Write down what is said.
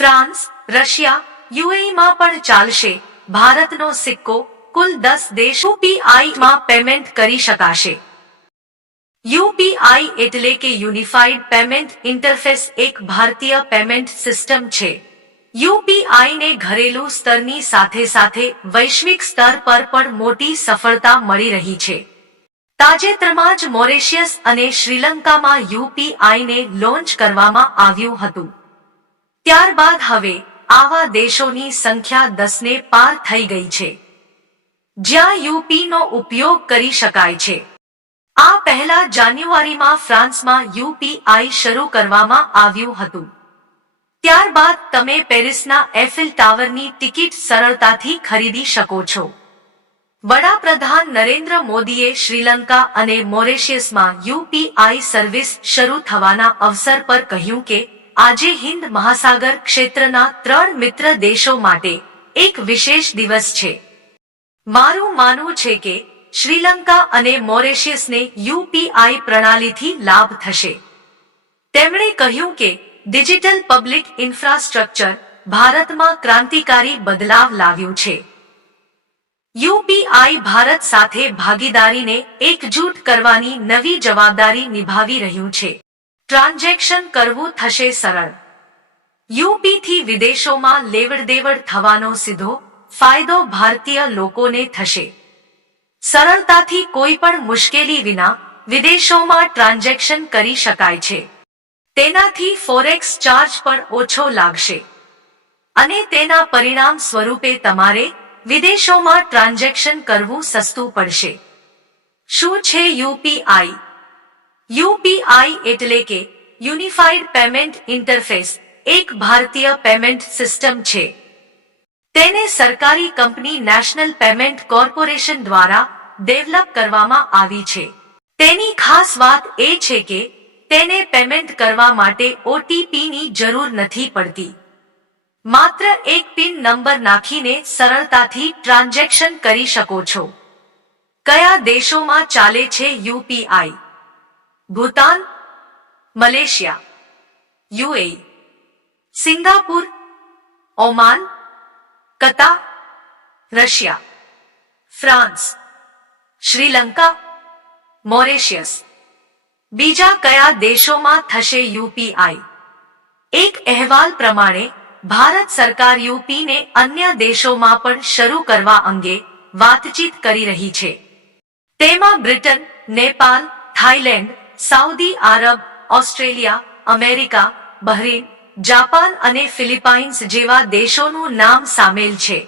France, Russia યુએઈમાં પણ ચાલશે. ભારતનો સિક્કો કુલ દસ દેશો પીઆઈમાં પેમેન્ટ કરી શકાશે. યુપીઆઈ એટલે કે યુનિફાઈડ પેમેન્ટ ઇન્ટરફેસ એક ભારતીય પેમેન્ટ સિસ્ટમ છે. યુપીઆઈને ઘરેલું સ્તરની સાથે સાથે વૈશ્વિક સ્તર પર પણ મોટી સફળતા મળી રહી છે. તાજેતરમાં જ મોરેશિયસ અને શ્રીલંકામાં યુપીઆઈને લોન્ચ કરવામાં આવ્યું હતું. ત્યારબાદ હવે આવા દેશોની સંખ્યા દસને પાર થઈ ગઈ છે. જ્યાં યુપીનો ઉપયોગ કરી શકાય છે. આ પહેલા જાન્યુઆરીમાં ફ્રાન્સમાં યુપીઆઈ શરૂ કરવામાં આવ્યું હતું. ત્યારબાદ તમે પેરિસના એફિલ ટાવરની ટિકિટ સરળતાથી ખરીદી શકો છો. વડાપ્રધાન નરેન્દ્ર મોદીએ શ્રીલંકા અને મોરેશિયસમાં યુપીઆઈ સર્વિસ શરૂ થવાના અવસર પર કહ્યું કે આજે હિન્દ મહાસાગર ક્ષેત્રના ત્રણ મિત્ર દેશો માટે એક વિશેષ દિવસ છે. મારું માનવું છે કે શ્રીલંકા અને મોરેશિયસને યુપીઆઈ પ્રણાલીથી લાભ થશે. તેમણે કહ્યું કે ડિજિટલ પબ્લિક ઇન્ફ્રાસ્ટ્રક્ચર ભારતમાં ક્રાંતિકારી બદલાવ લાવ્યું છે. યુપીઆઈ ભારત સાથે ભાગીદારીને એકજૂટ કરવાની નવી જવાબદારી નિભાવી રહ્યું છે. ટ્રાન્ઝેક્શન કરવું થશે સરળ. યુપીથી વિદેશોમાં લેવડદેવડ થવાનો સીધો ફાયદો ભારતીય લોકોને થશે. સરળતાથી કોઈ પણ મુશ્કેલી વિના વિદેશોમાં ટ્રાન્ઝેક્શન કરી શકાય છે. તેનાથી ફોરેક્સ ચાર્જ પણ ઓછો લાગશે. અને તેના પરિણામ સ્વરૂપે તમારે વિદેશોમાં ટ્રાન્ઝેક્શન કરવું સસ્તું પડશે. શું છે યુપીઆઈ? યુપીઆઈ એટલે કે યુનિફાઈડ પેમેન્ટ ઇન્ટરફેસ એક ભારતીય પેમેન્ટ સિસ્ટમ છે. તેને સરકારી કંપની નેશનલ પેમેન્ટ કોર્પોરેશન દ્વારા ડેવલપ કરવામાં આવી છે. તેની ખાસ વાત એ છે કે તેને પેમેન્ટ કરવા માટે ઓટીપીની જરૂર નથી પડતી. માત્ર એક પિન નંબર નાખીને સરળતાથી ટ્રાન્ઝેક્શન કરી શકો છો. કયા દેશોમાં ચાલે છે UPI? Bhutan, Malaysia UAE Singapore, Oman Qatar Russia, France, Sri Lanka, Mauritius. બીજા કયા દેશોમાં થશે યુપીઆઈ? એક અહેવાલ પ્રમાણે, ભારત સરકાર યુપીને અન્ય દેશોમાં પણ શરૂ કરવા અંગે વાતચીત કરી રહી છે. તેમાં Britain, Nepal, Thailand Saudi Arab Australia America Bahrain Japan અને ફિલિપાઇન્સ જેવા દેશોનું નામ સામેલ છે.